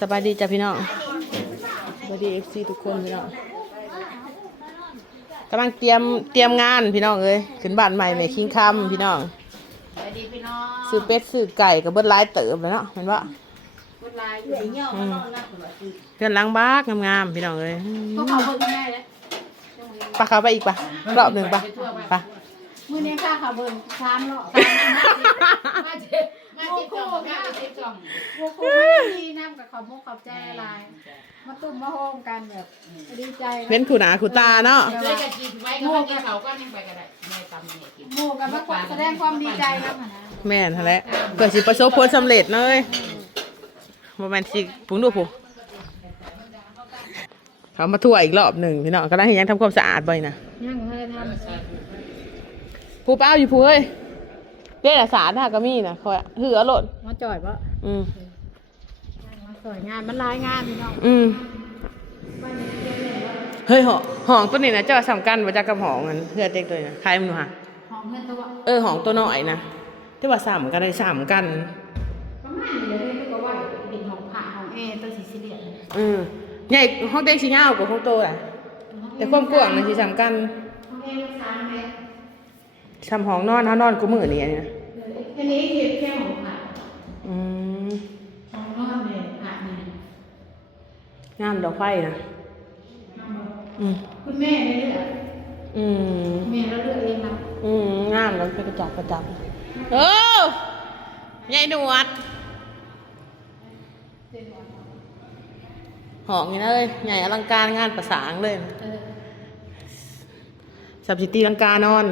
สบายดีจ้ะพี่น้องสบายดีFCทุกคนพี่น้องกำลังเตรียมงานพี่น้องเอ้ยขึ้นบ้านใหม่แม่คิงคำพี่น้องสวัสดีพี่น้องซื้อเป็ดซื้อไก่กับเบิดหลายเติบเลยเนาะเห็นปะบุญลายอยู่เงี้ยวมานอนนักหัวตีเพื่อนล้างบ้ากงามๆพี่น้องเอ้ยพวกเขาเบิ่งง่ายเลย ปะเขาไปอีกปะรอบหนึ่งปะปะ มื้อนี้ข้าเขาเบิ่ง3 รอบมาเจ็บจ่องมาเจ็บจ่องโอ้โหดีน้ำกับขอบมุกขอบใจลายมาตุ้มมาโฮมกันแบบดีใจเว้นขู่หนาขู่ตาเนาะเลยกันกินไว้ก็กินเขาก็ยังไปกันได้แม่ตำเนี่ยกินหมู่กันมาแสดงความดีใจนะแม่นแหละเกิดสิประสบผลสำเร็จเลยโมเมนต์สิปุ่งดูผู้เขามาทั่วอีกรอบหนึ่งพี่น้องก็ได้ยังทำความสะอาดบ่อยนะยังเฮ้ยทำผู้เป้าอยู่ผู้เฮ้ยเรียกสารถ้าก็มีนะคอยหืออรรถมาจ่อยปะมาสวยงานมันรายงานพี่น้องเฮ้ยห้องตัวนี้นะเจ้าสำคัญว่าจะกับห้องมันเพื่อเด็กตัวนี้นะใครมันหนูฮะห้องเพื่อนตัวห้องตัวน้อยนะที่ว่าสามกันได้สามกันประมาณนี้เลยก็ว่าเป็นห้องผ่าห้องตัวสีเหลืองใหญ่ห้องเด็กสีเงากว่าห้องโตแหละแต่ความกว้างนะสีสามกันห้อง3 เมตรทำห้องนอนเขานอนกูมือนี่เนี่ยอันนี้แค่ห้องผ่าห้องนอนเลยผ่านี่งามดอกไฟนะคุณแม่ไม่เลือกแม่เราเลือกเองนะงามแล้วไปกระจับใหญ่หนวดห้องนี่เลยใหญ่อลังการงานประสานเลยสับสิตีลังกานอน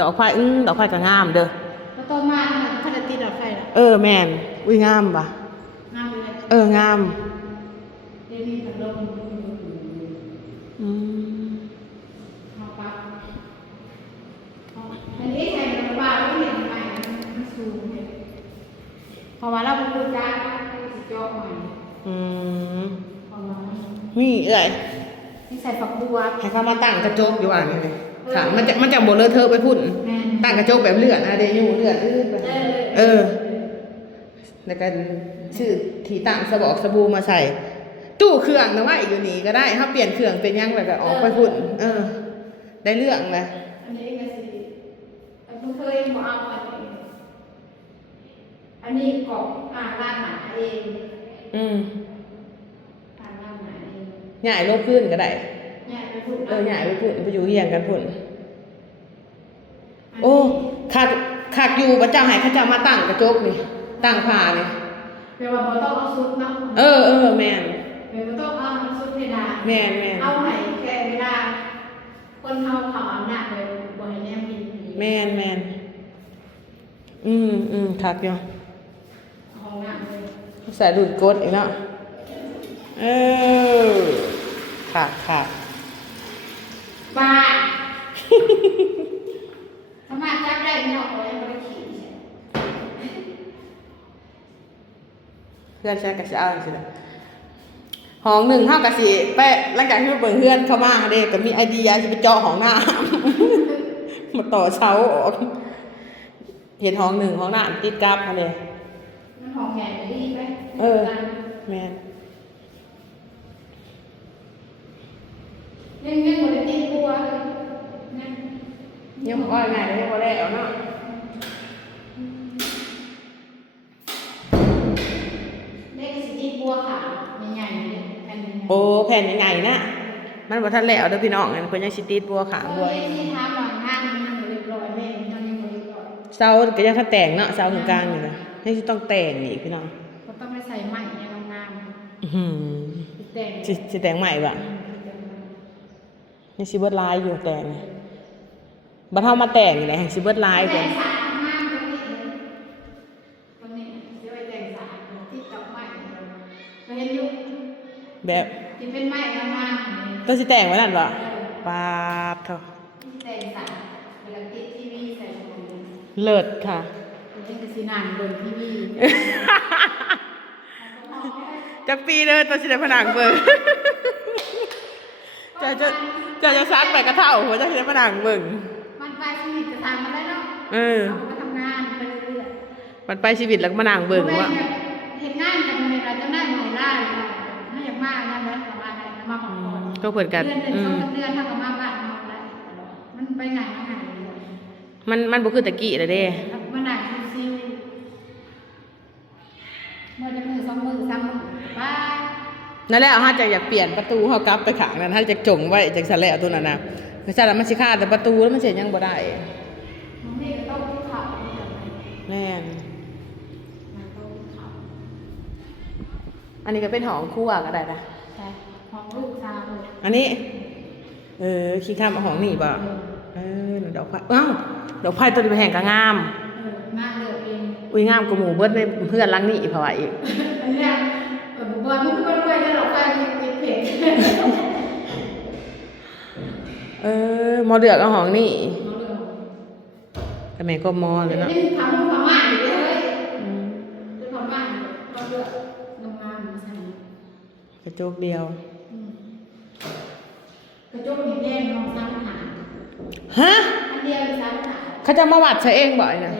ดอกไฟดอกไฟก็งามเด้อแล้วต่อมาพัดตีดอกไฟล่ะแม่นงามปะงามเลยงามเดี๋ยวนี้พัดลมเอาปั๊บอันนี้ใส่กระบะไม่เห็นไหมมันสูงเลยพอมาเราพูดจ้าสิจอกใหม่นี่นี่ใส่ฝักบัวให้เขามาตั้งกระจกอยู่อ่ะนี่เลยค่ะมันจะบดเลอะเทอะไปพุ่นตั้งกระจกแบบเลือดนะเดี๋ยวอยู่เลือดไปแล้วกันชื่อที่ตั้งสบู่มาใส่ตู้เครื่องนะว่าอีกอยู่นี่ก็ได้ถ้าเปลี่ยนเครื่องเป็นยังไงก็ออกไปพุ่นได้เรื่องเลยอันนี้ก็สิคุณเคยบอกเอาอันนี้กรอบร้านหมาเองร้านหมาเองใหญ่โลกขึ้นก็ได้ใหญ่ไปพุ่นใหญ่ไปพุ่นไปอยู่เฮียงกันพุ่นโอ้ขาดอยู่ประจำให้ข้าเจ้ามาตั้งกระจกนี่ตั้งผ้านี่แปลว่าบ่ต้องเอาซุดเนาะแม่นแปลว่าต้องเอาซุดเพดานแม่นเอาให้แค่เวลาคนเขาอำนาจเลยบ่ให้แนมกินแม่นคักอยู่ห้องน้ำเลยใส่ดูดกดอีกเนาะค่ะบ้าสามารถจับได้พี่น้องเอาไว้บ่ได้ขี่เพื่อนใช้กระเช้าสิละห้องหนึ่งเท่ากับสิไปหลังจากที่เปิดเพื่อนเข้ามาเด็กก็มีไอเดียจะไปเจาะห้องน้ำมาต่อเช้าออกเห็นห้องหนึ่งห้องน้ำติดกับมาเลยมันห้องแม่ดีไหมแม่ยังหมดตีบัวยังอ้อยง่ายเลยยังบ่ได้เอาเนาะเล็กสิตีบัวค่ะใหญ่ๆเลยแผ่นแผ่นใหญ่ๆนะมันบ่ทันแล้วเด้อพี่น้องเพิ่นยังสิติดบัวขางบัวที่ทำหลังงานมันเรียบร้อยแม่มันยังบ่เรียบร้อยเสาก็ยังถ้าแต่งเนาะเสาตรงกลางนี่นะนี่สิต้องแต่งอีกพี่น้องก็ต้องไปใส่ใหม่ในโรงงานแต่งสิแต่งใหม่บ่นี่สิเบิดลายอยู่แต่งบัดเฮามาแต่งนี่แหละสิเบิดลายกว่าแบบที่เป็นไม้งามๆตัวสิแต่งไว้นั่นบ่ปาดเถอะแต่งสารเวลาติดทีวีใส่เลิศค่ะเล่นกับสีนานเบิ่งทีวีจักปีเด้อตัวสิได้ผนังเบิ่งจะซักไปกระเท่าหัวจะสิได้ผนังเบิ่งมันไปชีวิตจะทำมาได้เนาะมาทำงานไปเรื่อยมันไปชีวิตแล้วมานั่งเบิ่งว่าเห็นงานกันในเราจะได้หน่อย ได้ถ้าอยากมากนั่นแล้วประมาณนั้นมาของก่อน ก็เปิดกัน เดือนหนึ่งสองสามเดือนถ้าก็มาบ้านนอนได้มันไปไหนมาไหน มันบ่คือตะกี้เลยเด้ มันไหนซิวมันจะมือสองมือสามมือไป นั่นแหละเฮาจะอยากเปลี่ยนประตูเฮากลับไปข้างนั้นเฮาจะจงไว้จังซั่นแหละตัวนั้นน่ะคือซั่นแล้วมันสิฆ่าแต่ประตูแล้วมันสิยังบ่ได้ มันนี่ก็ต้องภูเขา แม่น มันต้องภูเขา อันนี้ก็เป็นห้องครัวก็ได้นะ ใช่ของลูกสาวเลย อันนี้ขี้ข้ามเอาของนี่บ่ดอกไผ่อ้าวดอกไผ่ตัวนี้เป็นแห่งก็งาม มากเลยเอง อุ้ยงามกว่าหมู่เบิดในเพื่อนหลังนี้เพราะว่าอีก อันเนี้ยบอลมึงก็ด้วยแล้วเราไปมีเพจ มอเดือกเอาของนี่แต่แม่ก็มอเลยเนาะ นี่ทำพม่าอยู่เลยเป็นพม่าก็เลือกโรงงานใช่ กระจกเดียว กระจกนี่แดงมองซ้ำหา ฮะ อันเดียวซ้ำหา เขาจะมาวัดใช้เองบ่อยนะ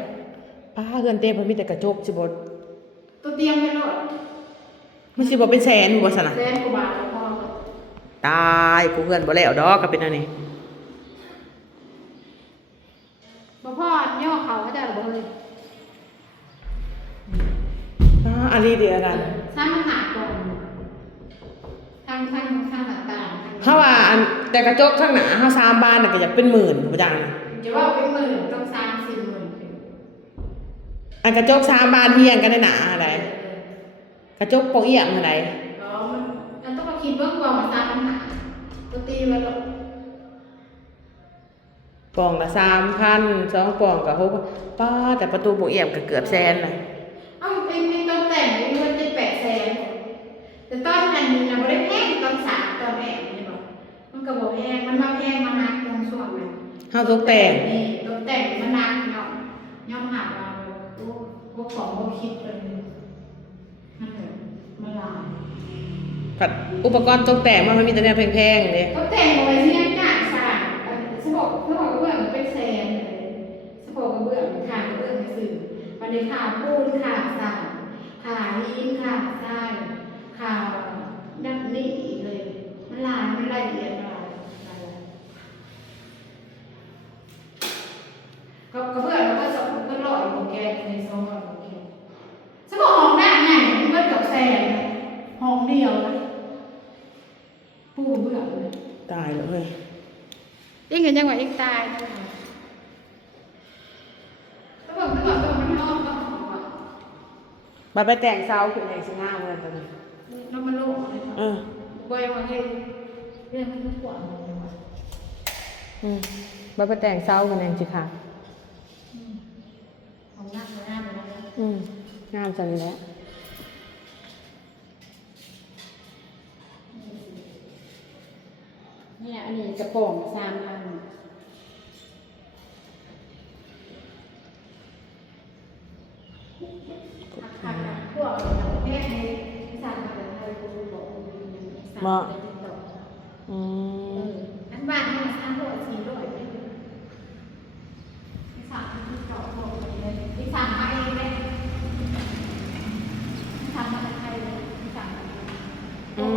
ป้าเฮือนเต้เพิ่นมีแต่กระจกสิบ่ ตัวเตียงไม่รอด มันสิบ่เป็นแสนบ่ซั่นน่ะ แสนกว่าบาทพอ ตายกูเฮือนบ่แล้วดอกก็เป็นอันนี้ พ่อย่อเขาก็จะระเบิด อันนี้เดียวกัน ซ้ำหาก่อนทางต่างๆ ถ้าว่าอันแต่กระจกข้างหน้าเฮา3บานน่ะก็อยากเป็นหมื่นบ่จังนะ จะว่าเป็นหมื่นต้อง30,000 อันกระจก3บานเฮียงกันได้หนาอะไรกระจกโปะเอี่ยมอะไร อ๋อมันต้องมาคิดเบื้องก่อนมาซ้ำหาตัวตีไว้แล้ว ปองละ3,000 2ปองก็6ป้าแต่ประตูโปะเอี่ยมก็เกือบแสนน่ะ เอ้าไอ้ต้นแต่งนี่มันจะ800,000แต่ต้นนั้นนี่นะบ่ได้แพงต้น3ต้นแรกนี่บ่มันก็บ่แพงมันมาแพงมานักตรงช่วงนั้น เฮาตกแต่ง นี่ต้นแต่งมันนักเนาะย่อมหาว่าโอ้พวกของบ่คิดเลยมันแบบมันหลาย ผัดอุปกรณ์ตกแต่งมันมีแต่แนวแพงๆเด้ ต้นแต่งเอาไว้ที่อากาศสร้างสบอกกระเบื้องมันเป็นแสนเลยสบอกกระเบื้องขากระเบื้องไปสื่อวันนี้ขาปูนขาสร้างขาหินขาทรายขาดันนี่อีกเลยมันลายไม่ละเอียดหรอกกระเบื้องมันก็สมก็ลอยของแกในโซนของแกสบอกห้องหน้าไงมันก็กับแสนห้องเดียวนะปูกระเบื้องเลย ตายแล้วเฮ้ย เอ็งเห็นยังไงเอ็งตายต้องบอกมันนอกก็บอกว่า บัดไปแต่งเซาคือแห่งสิงามเลยตอนนี้ น้ำมันโลกเลย บ่อยว่าให้เรื่องมันกว้างเลยว่ะ บัดไปแต่งเซาคือแห่งสิค่ะ เอาหน้าไปหน้าไปนะ งามจังเลยแหละ เนี่ยอันนี้กระโปรง3 อันผักพวกแม่ในสั่งมาจากไทยกูบอกสั่งไปติดต่ออันบ้านให้มา300 400ไม่รู้สั่งที่ต่อพวกเลยที่สั่งมาเองเลยสั่งมาจากไทยเลยสั่ง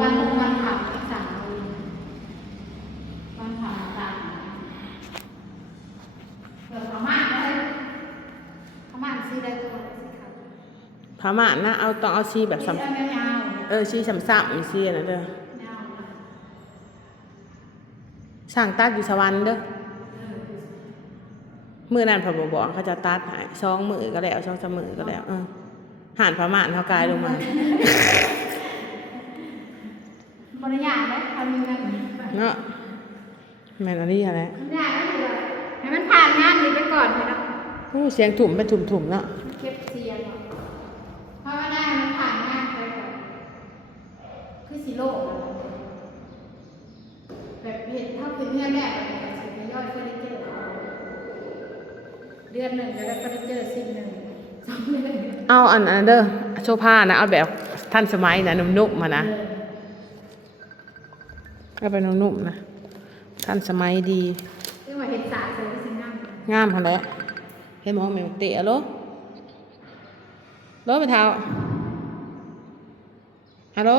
วันผักสั่งเอาเองวันผักสั่งเดี๋ยวพม่าเลยพม่าซื้อได้ตัวสิครับ ผ้าม่านนะต้องเอาชีแบบซ้ ยาวำชีซ้ำๆอีซี่นะเด้อ ๆยาวนะ ช่างตัดอยู่สวรรค์เด้อมื้อนั้นพ่อบอกเขาจะตัดให้2 มื้อก็แล้ว2 3 มื้อก็แล้วห่านผ้าม่านเฮากายลงมา บริยาไหมทำยังไง เนาะแม่นอันนี้อะไร มันยากก็คือให้มันผ่านงานนี้ไปก่อนเถอะเนาะ โอ้เสียงถุ่มไปถุ่มๆเนาะ เก็บเสียงเพราะว่าได้มันผ่านงานไปก่อนคือสีโลกแบบเห็นเท่าคือเงื่อนแรกอะไรกันสิย่อยเฟอร์นิเจอร์เดือนหนึ่งแล้วได้เฟอร์นิเจอร์10 หนึ่ง2 เดือน เอาอันเด้อโซฟานะเอาแบบทันสมัยนะนุ่มๆมานะเอาไปนุ่มๆนะทันสมัยดี คือว่าเห็นสาสวยที่สิงงาม งามหั่นแหละเห็นหมอแม่เตะโลไปเท้าห ฮัลโหล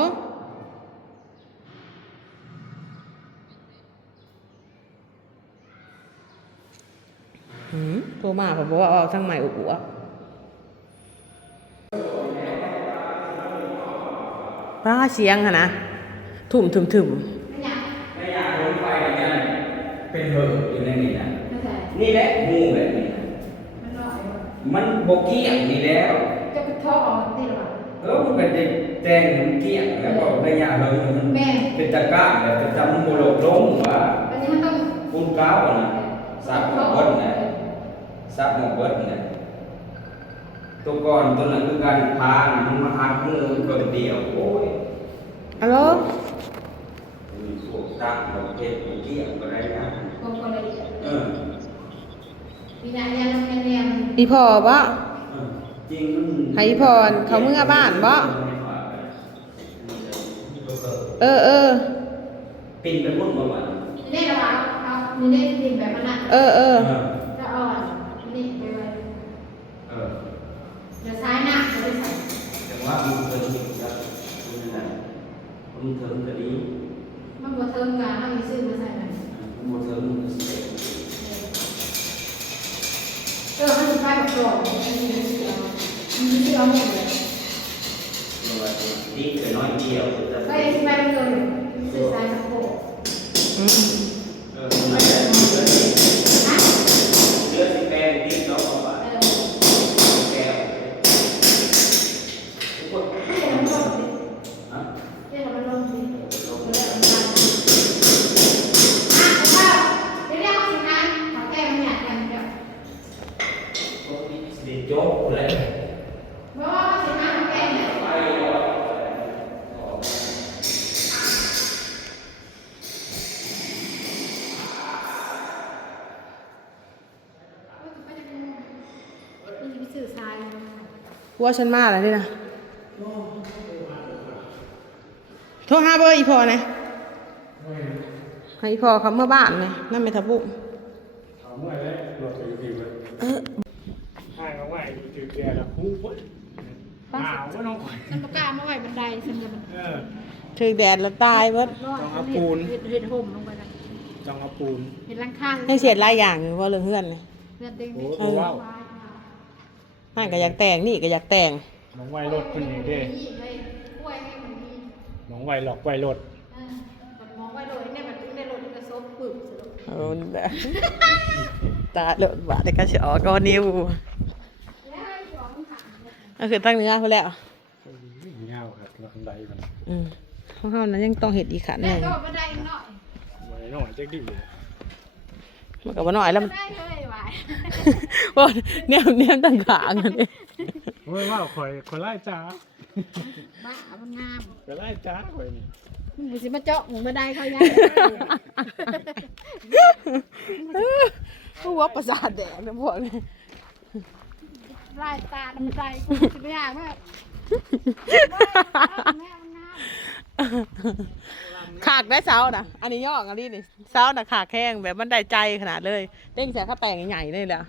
โทรมาผมบอกว่าเอาทั้งใหม่อุบป้าเสียงค่ะนะถุ่มไม่อยาก ไม่อยากลงไปเนี่ยเป็นเหอะอยู่ในนี่นะ ไม่ใช่ นี่แหละงูแบบนี้นะ มันน้อย มันบกเกี้ยงนี่แล้ว จะไปท่อออกตีหรอ มันเป็นแจ้งมันเกี้ยงแล้วก็ได้ยาเลยมันเป็นตะกร้าแบบเป็นจำมันโมโลกลงว่า อันนี้มันต้อง ปูนก้าวนะซับหมอกเบิดนะซับหมอกเบิดนะตัวก่อนตัวนั้นคือการพามันมาหัดมือมันก็เดียวโอ้ย ฮัลโหล มีพวกตั้งเราเก็บเกี้ยงก็ได้นะ กองละเอียด มีนายยังเรียน อีพอบ่ จริงมัน ให้พรเขาเมื่อบ้านบ่เออ ปินไปพุ่นประมาณ นี่ระบาดเอามีได้ดินแบบนั้น เออ จะอ่อนนี่ไปไว้จะซ้ายหน้าจะไปใส่ แต่ว่ามันเกินสิ่งที่คุณนั่นมันเถิงก็ดี มันบ่เทิงกันเอาอีซื้อมาใส่มัน มันเถิงมันเสีย มันจะไปกับกล่องมันมีเสียวมันมีเสียวหมดเลย เราดีแต่น้อยเดียวจะ ก็ยังไปกับกล่องซื้อสายสะโพก ไม่ได้เลือด นะ เลือดสีแดงดีเนาะว่าแก้วทุกคน เรียกมันลงสิ ฮะ เรียกมันลงสิเรียกมันลงเดี๋ยวเขาสิงานขอแก้มันอยากกันเดี๋ยว ดีโจ๊กเลย เพราะว่าสิงานของแก้เนี่ย ไป นี่ไปสื่อสาร ว่าฉันมาแล้วนี่นะโทรหาเบอร์อีพอนะให้อีพอเขาเมื่อบ้านไงนั่นไม่ทับบุ เอาเมื่อไรรถอยู่ดีเลยให้เอาไว้ดูจืดแก่ละคู่ปุ๊บหนาวก็น้องข่อย ฉันประกาศมาไว้บันไดฉันจะมัน ถึงแดดแล้วตายเบิด เห็ดห่มลงไปนะ ต้องเอาปูน เห็ดลังคา ให้เสียหลายอย่างอยู่ว่าเรื่องเพื่อนเลย เลือดเด้ง โอ้โหว้าว นั่นก็อยากแต่งนี่ก็อยากแต่ง น้องไวรถคนนี้เด้ เลยกล้วยให้มันมี น้องไวหลอกไวรถ มันมองไว้โดยเนี่ยมันถึงได้รถกระซบปึก เอาเด้อตาเหลือดบาดในกระเฉาะก้อนนิ้วก็คือตั้งเนื้อไปแล้ว เงาครับเราคันใดมัน เพราะเขานั้นยังต้องเห็ดอีกขันห แม่ นึ่ง ก็บันไดหน่อย ไว้หน่อยจะดีเลย มันก็บ่น้อยแล้ว บั มัน นไดเลยไหว ว่าเนี่ยต่างขางกันเลย โอ้ยว่าข่อยไล่จ้า บ้ามันงาม ข่อยไล่จ้าข่อยนี่ มึงสิมาเจาะมึงบันไดเขายัง ผู้ว่าประสาทแดงนะพวกนี้ ไล่ตาดำใจกูสิไม่อยากมากแม่มันงาม ขากได้เช้านะอันนี้ย่องอันนี้นี่เช้านะขากแข้งแบบมันได้ใจขนาดเลยเต้งแสข้าแต่งใหญ่ๆเลยแหละ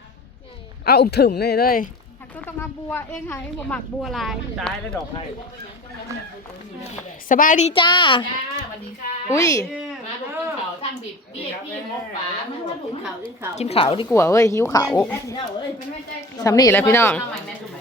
เอาอุ้มถึมเลย หักก็ต้องมาบัวเองค่ะเองบ่หมักบัวลาย ตายแล้วดอกให้ สบายดีจ้า จ้าสวัสดีค่ะ อุ้ย มาดูกินเขาทางบิดเบี้ยพี่มกป่ามาดูกินเขา กินขาวดีกว่าเว้ยหิวขาว เป็นไม่ใจ สำนี่แหละพี่น้อง ทำไมแม่สมัย